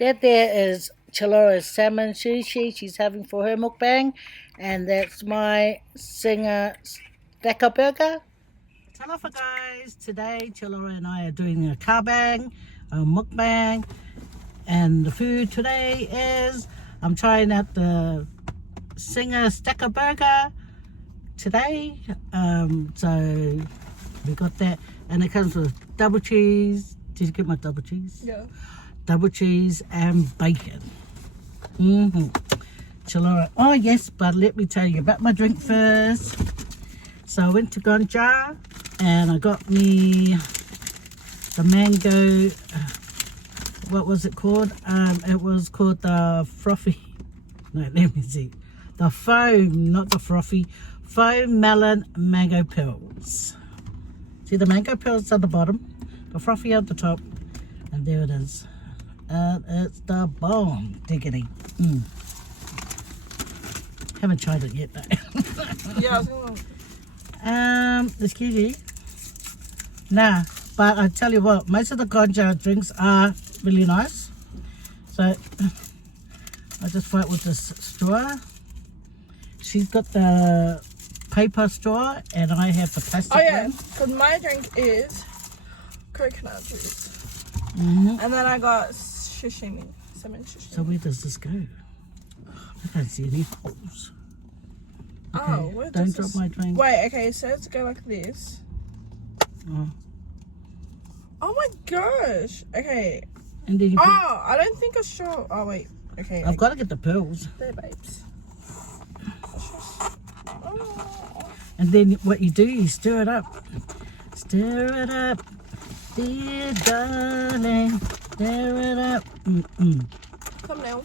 That there is Chullora's salmon sushi she's having for her mukbang. And that's my Zinger stacker burger. Talofa guys, today Chullora and I are doing a car bang, a mukbang. And the food today is, I'm trying out the Zinger stacker burger today. So we got that. And it comes with double cheese. Did you get my double cheese? Yeah. Double cheese and bacon. Chullora. Oh yes, but let me tell you about my drink first. So I went to Gonja and I got me the mango, what was it called? It was called the frothy, no, let me see. The foam, not the frothy, foam melon mango pills. See the mango pills at the bottom, the frothy at the top, and there it is. And it's the bomb, diggity. Haven't tried it yet though. Yeah, I was gonna... Excuse me. Nah, but I tell you what, most of the Gonja drinks are really nice. So I just fight with this straw. She's got the paper straw and I have the plastic Oh yeah, one. because my drink is coconut juice. And then I got sashimi, salmon sashimi. So where does this go? I can't see any holes. Okay, Oh, where don't does drop this... my drink. Wait, okay, so it's go like this. Oh. Oh my gosh. Okay. And then you put, Oh, I don't think I saw... Oh, wait. Okay. I've got to get the pearls. There, babes. Oh. And then what you do, you stir it up. Stir it up, dear darling. Stir it up. Come now.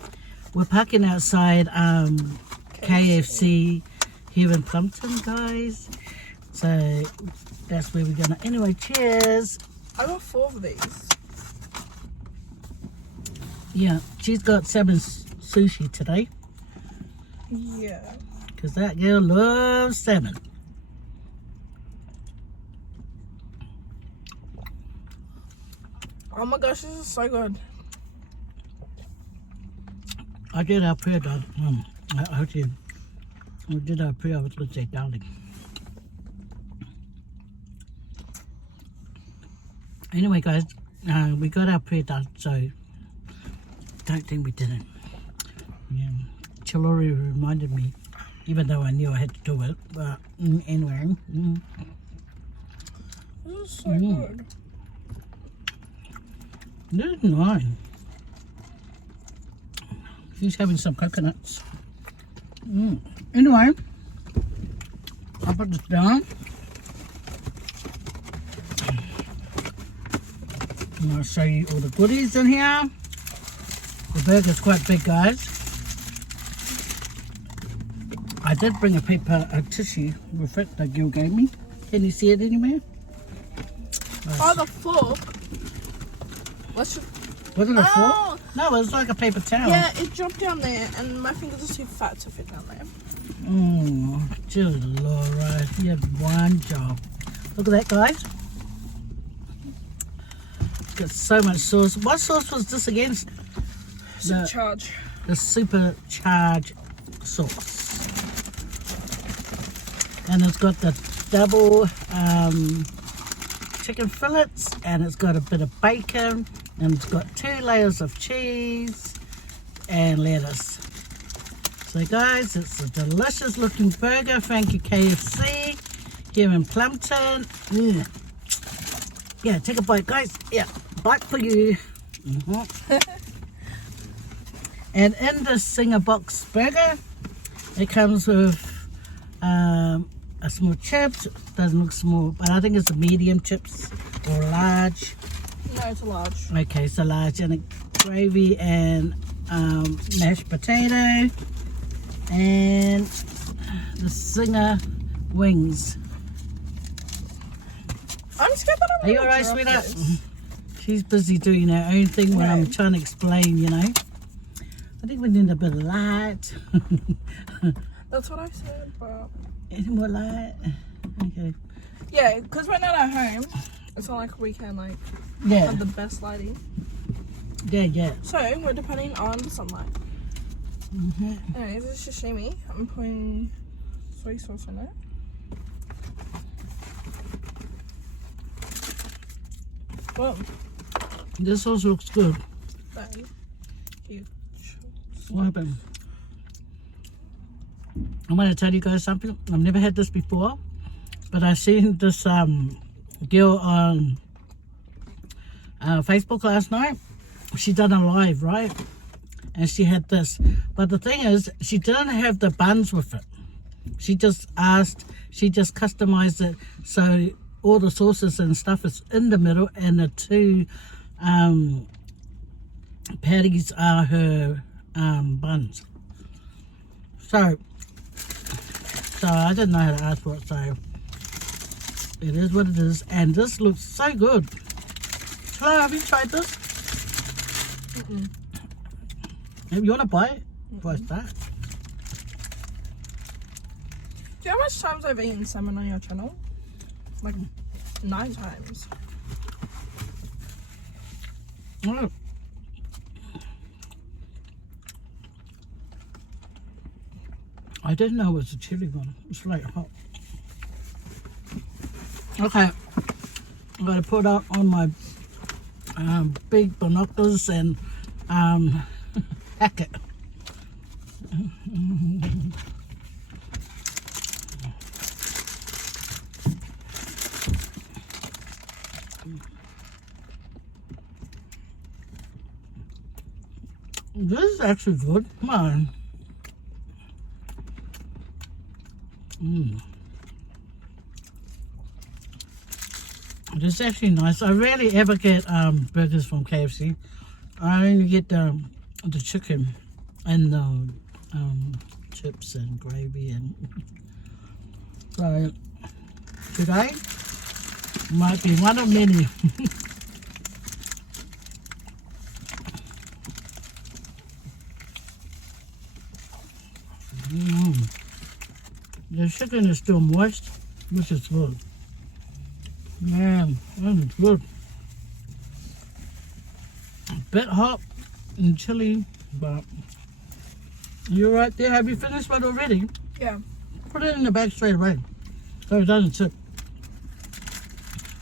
We're parking outside KFC here in Plumpton, guys. So that's where we're gonna. Anyway, cheers. I got 4 of these. Yeah, she's got salmon sushi today Yeah. because that girl loves salmon. Oh my gosh, this is so good. I did our prayer, Dad. I heard you. We did our prayer. I was going to say, darling. Anyway, guys, we got our prayer done, so don't think we didn't. Yeah. Chullora reminded me, even though I knew I had to do it. But anyway. This is so good. This is nice. She's having some coconuts. Anyway, I'll put this down. And I'll show you all the goodies in here. The burger's quite big, guys. I did bring a tissue with it that Gil gave me. Can you see it anywhere? Oh, the fork. Let's just... Was it a Oh! fork? No, it was like a paper towel. Yeah, it dropped down there and my fingers are too fat to fit down there. Oh, Chullora, you have one job. Look at that, guys. Got so much sauce. What sauce was this again? Supercharge. The supercharged sauce. And it's got the double chicken fillets, and it's got a bit of bacon, and it's got 2 layers of cheese and lettuce. So guys, it's a delicious looking burger. Thank you, KFC, here in Plumpton. Yeah, take a bite, guys. Yeah, bite for you. And in the Zinger box burger, it comes with a small chips. Doesn't look small, but I think it's a medium chips or large. No, it's a large. Okay, so large, and a gravy and mashed potato and the Zinger wings. I'm scared that I'm Are you gonna alright, drop sweetheart? this. She's busy doing her own thing when I'm trying to explain, you know. I think we need a bit of light. That's what I said, but... Any more light? Okay. Yeah, because we're not at home. It's not like we can, like, Yeah. have the best lighting. Yeah. So we're depending on the sunlight. Anyways, this is sashimi. I'm putting soy sauce in it. Boom. This sauce looks good. Then you What happened? I want to tell you guys something. I've never had this before, but I seen this girl on Facebook last night. She done a live, right? And she had this. But the thing is, she didn't have the buns with it. She just customized it so all the sauces and stuff is in the middle, and the two patties are her buns. So I didn't know how to ask for it, so it is what it is. And this looks so good. Chullora, have you tried this? If you want to buy it, buy that. Do you know how much times I've eaten salmon on your channel? Like 9 times. Oh. I didn't know it was a chili one. It's like hot. Okay, I'm going to put up on my big binoculars and hack it. This is actually good. Come on. This is actually nice. I rarely ever get burgers from KFC. I only get the chicken and the chips and gravy, and so today might be one of many. The chicken is still moist, which is good. Man, that is good. A bit hot and chilly, but you're right there. Have you finished one already? Yeah. Put it in the bag straight away so it doesn't sit.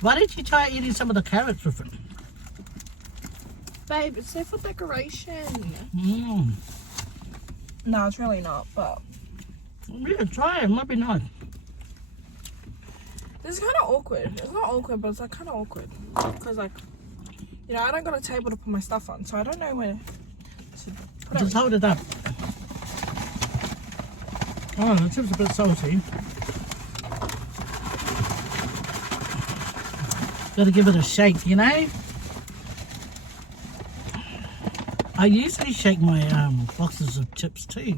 Why didn't you try eating some of the carrots with it? Babe, it's there for decoration. Mm. No, it's really not, but Yeah, try it. It might be nice. this is kind of awkward. It's not awkward, but it's like kind of awkward. Because like, you know, I don't got a table to put my stuff on, so I don't know where to put Just it. hold it up. Oh, the chip's a bit salty. Gotta give it a shake, you know? I usually shake my boxes of chips too.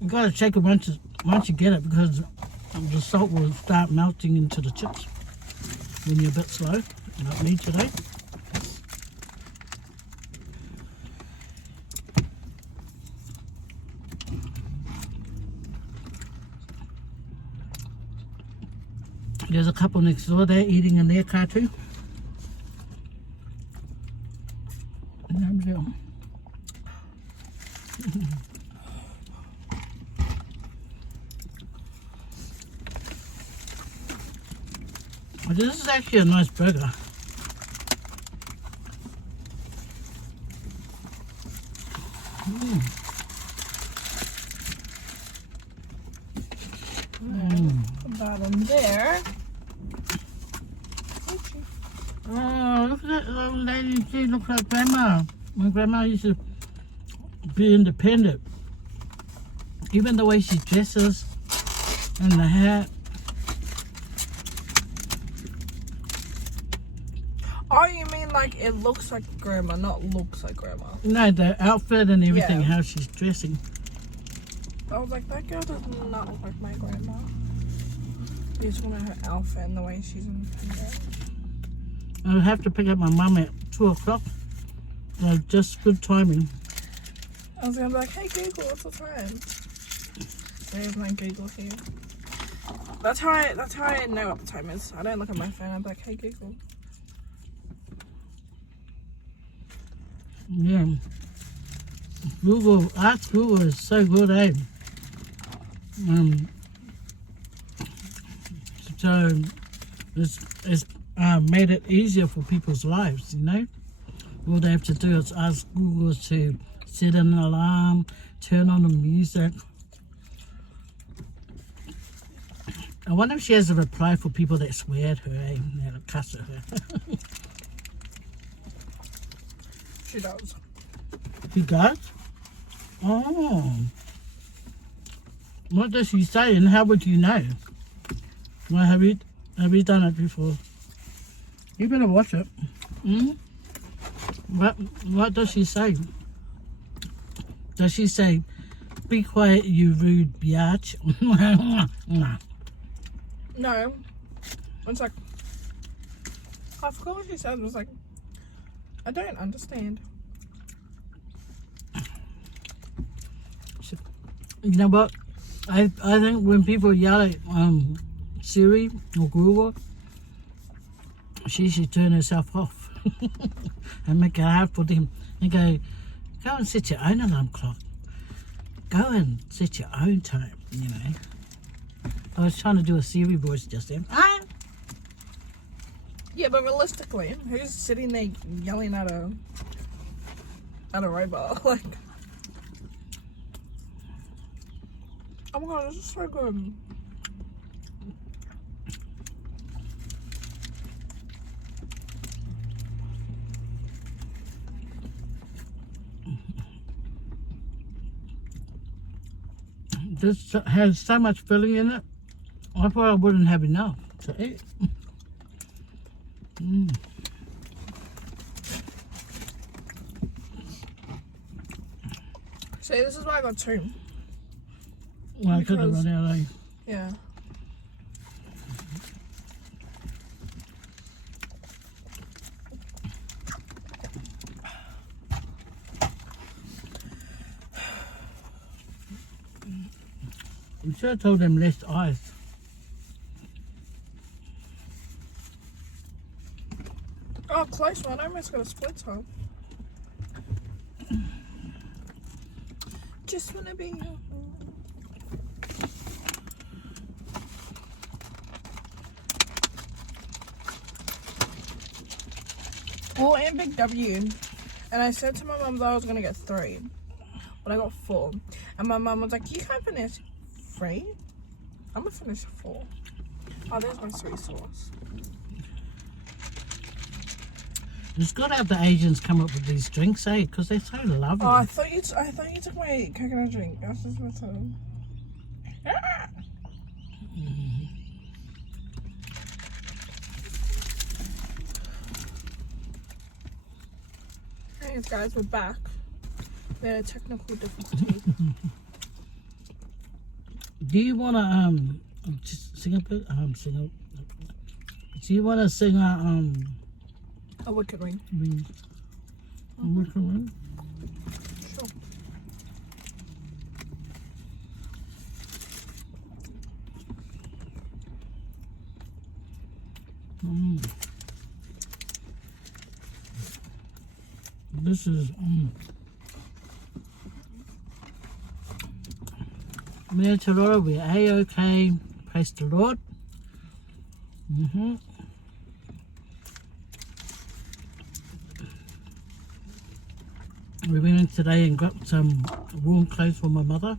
You gotta shake it once you get it, because the salt will start melting into the chips when you're a bit slow, like me today. There's a couple next door there eating in their car too. This is actually a nice burger. Put that in there. Oh, look at that little lady. She looks like Grandma. My grandma used to be independent. Even the way she dresses and the hat. Oh, you mean like it looks like grandma, not looks like grandma? No, the outfit and everything, Yeah. how she's dressing. I was like, that girl does not look like my grandma. I just wanted her outfit and the way she's independent. I'll have to pick up my mum at 2 o'clock. Just good timing. I was gonna be like, hey Google, what's the time? There's my Google here. That's how I know what the time is. I don't look at my phone. I'm like, hey Google. Yeah. Google, ask Google is so good, eh? So it's made it easier for people's lives, you know? All they have to do is ask Google to set an alarm, turn on the music. I wonder if she has a reply for people that swear at her, eh? That cuss at her. She does. She does? Oh. What does she say and how would you know? Well, have you done it before? You better watch it. Hmm? What does she say? Does she say, be quiet, you rude biatch? No. No. It's like, I forgot what she said. It was like, I don't understand. You know what? I think when people yell at Siri or Google, she should turn herself off and make it hard for them. And go and set your own alarm clock. Go and set your own time, you know. I was trying to do a Siri voice just then. Ah! Yeah, but realistically, who's sitting there yelling at a robot? Like, oh my god, this is so good. This has so much filling in it. I thought I wouldn't have enough to eat. See, this is why I got two. Well, I could have Because- run out, eh? Yeah. You should have told them less ice. Oh, close one. I almost got a split top. Just wanna be. Well, and Big W. And I said to my mum that I was gonna get 3, but I got 4. And my mum was like, "You can't finish 3. I'm gonna finish 4." Oh, there's my soy sauce. It's good to have the Asians come up with these drinks, eh? Because they're so lovely. Oh, I thought you took my coconut drink. I was just about to. Hey guys, we're back. We had a technical difficulty. Do you want to just sing a bit? Do you want to sing A wicked ring. Wicked Ring? Sure. This is me and Chullora, we're A-OK. Praise the Lord. We went in today and got some warm clothes for my mother.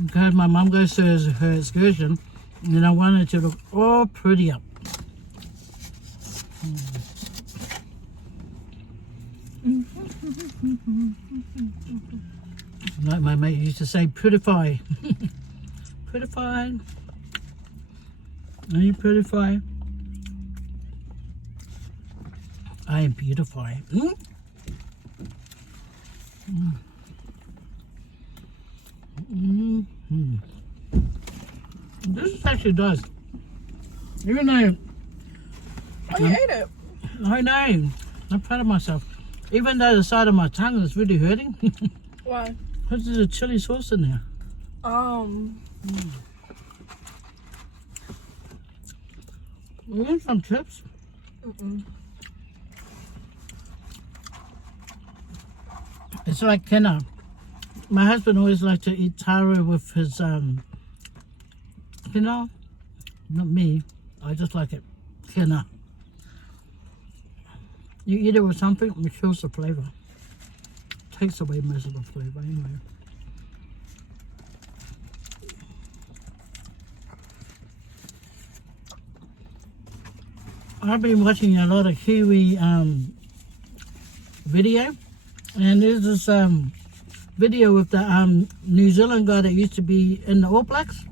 Because my mum goes to her excursion, and I wanted to look all pretty up. Like my mate used to say, prettify. Prettify. Are you prettify? I am beautify. This actually does. Even though Oh, you ate it. I know, I'm proud of myself. Even though the side of my tongue is really hurting. Why? Because there's a chili sauce in there. You want some chips? It's like quinoa. My husband always likes to eat taro with his quinoa. Not me. I just like it quinoa. You eat it with something, it kills the flavor. Takes away most of the flavor anyway. I've been watching a lot of Kiwi video, and there's this video with the New Zealand guy that used to be in the All Blacks.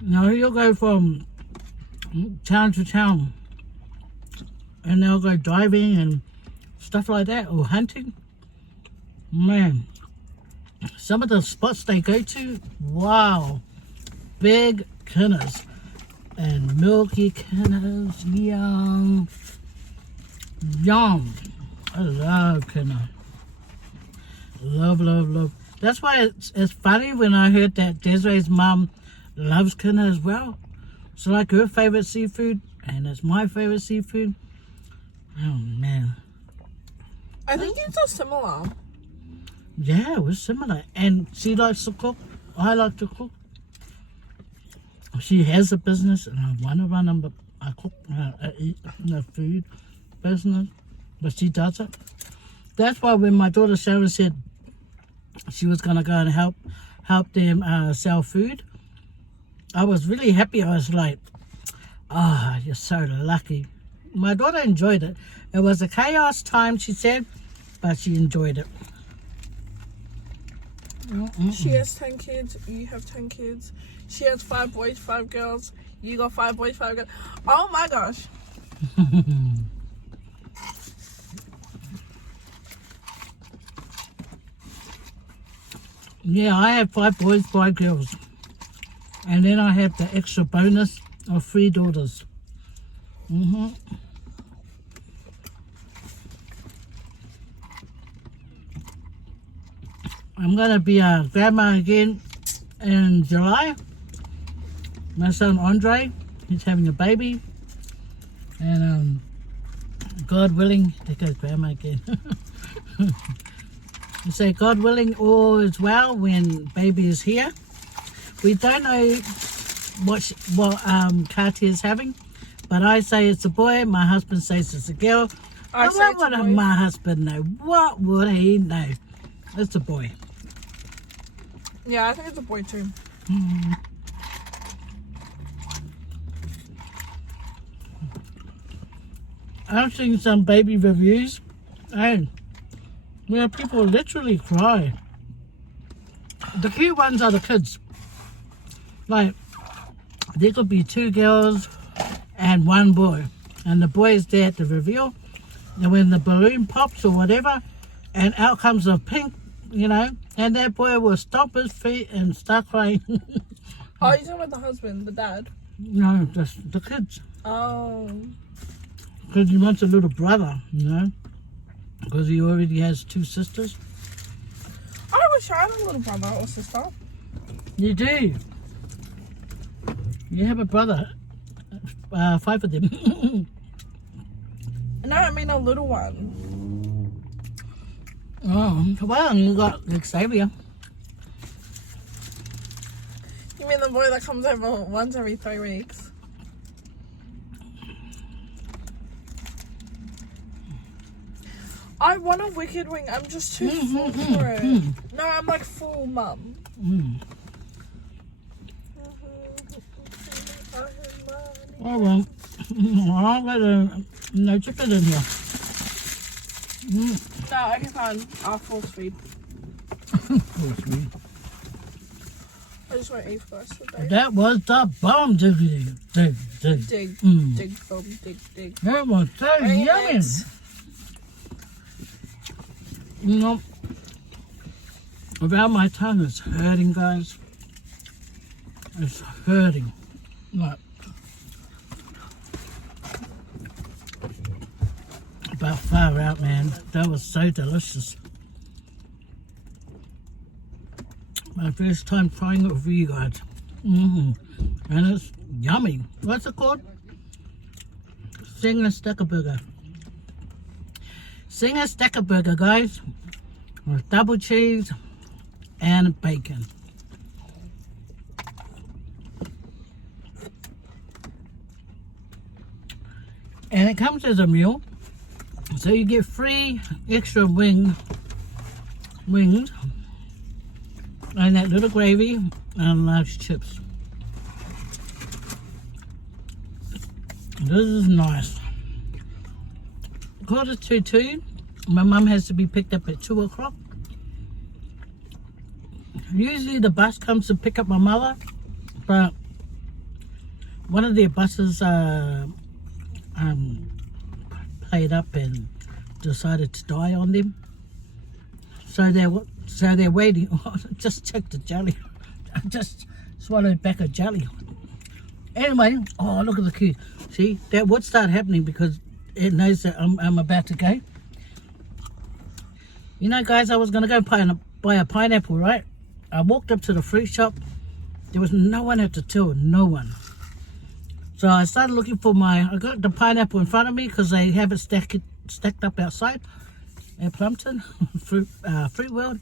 Now he'll go from town to town, and they'll go diving and stuff like that, or hunting. Man, some of the spots they go to, wow, big kinnas and milky kinnas, yum. I love kinna. Love. That's why it's funny when I heard that Desiree's mum loves kinna as well. It's like her favorite seafood, and it's my favorite seafood. Oh man. I think it's so similar. Yeah, we're similar. And she likes to cook. I like to cook. She has a business, and I want to run them, but I cook, I eat the food business, but she doesn't. That's why when my daughter Sarah said she was going to go and help them sell food, I was really happy. I was like, oh, you're so lucky. My daughter enjoyed it. It was a chaos time, she said, but she enjoyed it. She has 10 kids, you have 10 kids. She has 5 boys, 5 girls. You got 5 boys, 5 girls. Oh my gosh. Yeah, I have 5 boys, 5 girls. And then I have the extra bonus of 3 daughters. I'm going to be a grandma again in July. My son Andre, he's having a baby. And God willing, they go grandma again. You say God willing, all is well when baby is here. We don't know what Kati is having, but I say it's a boy. My husband says it's a girl. What would my husband know? What would he know? It's a boy. Yeah, I think it's a boy too. I've seen some baby reviews, and where people literally cry. The cute ones are the kids. Like, there could be 2 girls and 1 boy, and the boy is there at the reveal, and when the balloon pops or whatever, and out comes a pink, and that boy will stomp his feet and start crying. Oh, you're talking about the husband, the dad? No, just the kids. Oh. Because he wants a little brother, because he already has 2 sisters. I wish I had a little brother or sister. You do. You have a brother. 5 of them. No, I mean a little one. Oh, well, you got Xavier. You mean the boy that comes over once every 3 weeks? I want a wicked wing. I'm just too full for it. No, I'm like full, mum. Oh, well. I'll let chicken in here. No, okay, fine. I'll force feed. Force feed. I just want to eat first today. That was the bomb. Dig. Dig. That was so yummy. Around my tongue is hurting, guys. It's hurting. But far out, man. That was so delicious. My first time trying it with you guys. And it's yummy. What's it called? Zinger Stacker Burger. Zinger Stacker Burger, guys. With double cheese and bacon. And it comes as a meal. So you get 3 extra wings. And that little gravy and large chips. This is nice. 1:45. My mum has to be picked up at 2 o'clock. Usually the bus comes to pick up my mother, but one of their buses played up and decided to die on them. So they're waiting. Oh, just check the jelly. I just swallowed back a jelly. Anyway, oh, look at the queue. See, that would start happening because it knows that I'm about to go. You know, guys, I was going to go buy a pineapple, right? I walked up to the fruit shop. There was no one at the till, no one. So I started looking for I got the pineapple in front of me because they have it stacked up outside at Plumpton, Fruit World.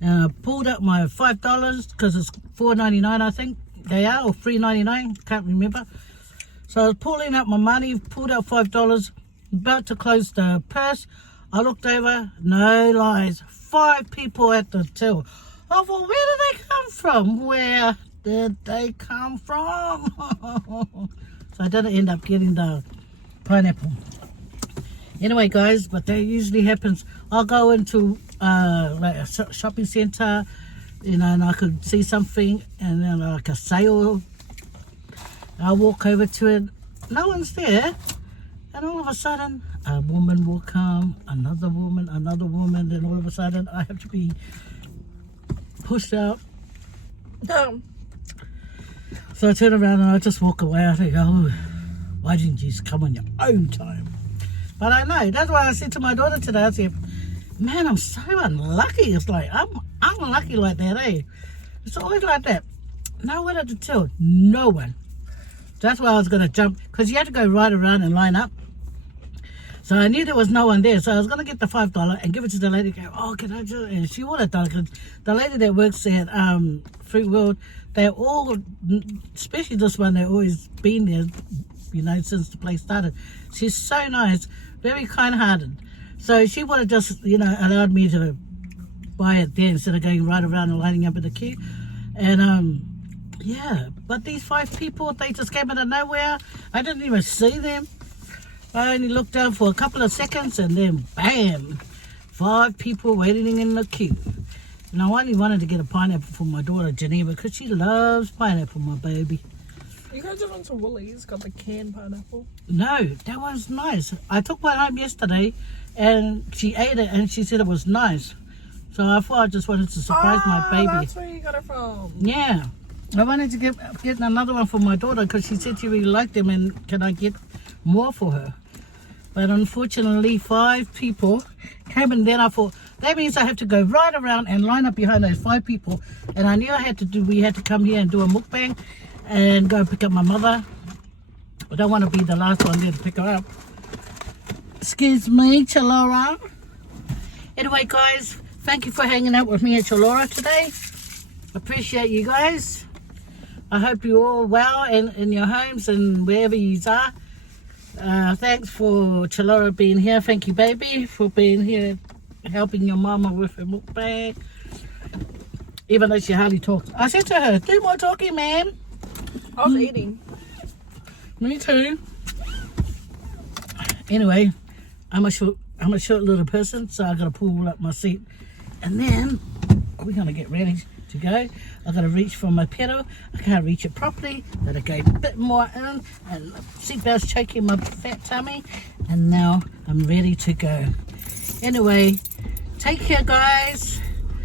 And I pulled out my $5 because it's $4.99, I think they are, or $3.99, can't remember. So I was pulling out my money, pulled out $5, about to close the purse. I looked over, no lies, 5 people at the till. I thought, where did they come from? Where did they come from? So I didn't end up getting the pineapple. Anyway, guys, but that usually happens. I'll go into like a shopping centre, you know, and I could see something, and then like a sale. I'll walk over to it. No one's there, and all of a sudden, a woman will come, another woman, then all of a sudden, I have to be pushed out. So I turn around and I just walk away. I think, oh, why didn't you just come on your own time? But I know, that's why I said to my daughter today, I said, man, I'm so unlucky. It's like, I'm unlucky like that, eh? It's always like that. No one at the till, no one. That's why I was going to jump, because you had to go right around and line up. So I knew there was no one there, so I was going to get the $5 and give it to the lady. Go, oh, can I do it? And she would have done it, because the lady that works at Fruit World, they're all, especially this one, they've always been there, you know, since the place started. She's so nice, very kind-hearted. So she would have just, you know, allowed me to buy it there instead of going right around and lining up in the queue. And yeah, but these 5 people, they just came out of nowhere. I didn't even see them. I only looked down for a couple of seconds and then bam, 5 people waiting in the queue. And I only wanted to get a pineapple for my daughter Geneva because she loves pineapple, my baby. You guys went to Woolies, got the canned pineapple? No, that was nice. I took one home yesterday and she ate it and she said it was nice. So I thought I just wanted to surprise my baby. That's where you got it from. Yeah. I wanted to get another one for my daughter because she said she really liked them and can I get more for her. But unfortunately 5 people came, and then I thought that means I have to go right around and line up behind those 5 people. And I knew we had to come here and do a mukbang and go pick up my mother. I don't want to be the last one there to pick her up. Excuse me, Chullora. Anyway, guys, thank you for hanging out with me at Chullora today. Appreciate you guys. I hope you're all well in your homes and wherever you are. Thanks for Chullora being here. Thank you, baby, for being here, helping your mama with her mukbang. Even though she hardly talks. I said to her, do more talking, man. I was eating. Me too. Anyway, I'm a short little person, so I gotta pull up my seat. And then we're gonna get ready to go. I gotta reach for my pedal. I can't reach it properly. Gotta go a bit more in, and seatbelt's choking my fat tummy. And now I'm ready to go. Anyway, take care, guys.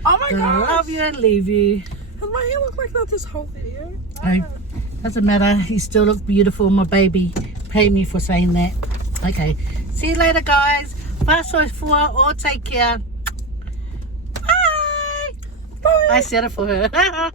Oh my god! Love you and leave you. Does my hair look like that this whole video? Doesn't matter. You still look beautiful, my baby. Pay me for saying that. Okay. See you later, guys. Fast or take care. Bye. Bye. I said it for her.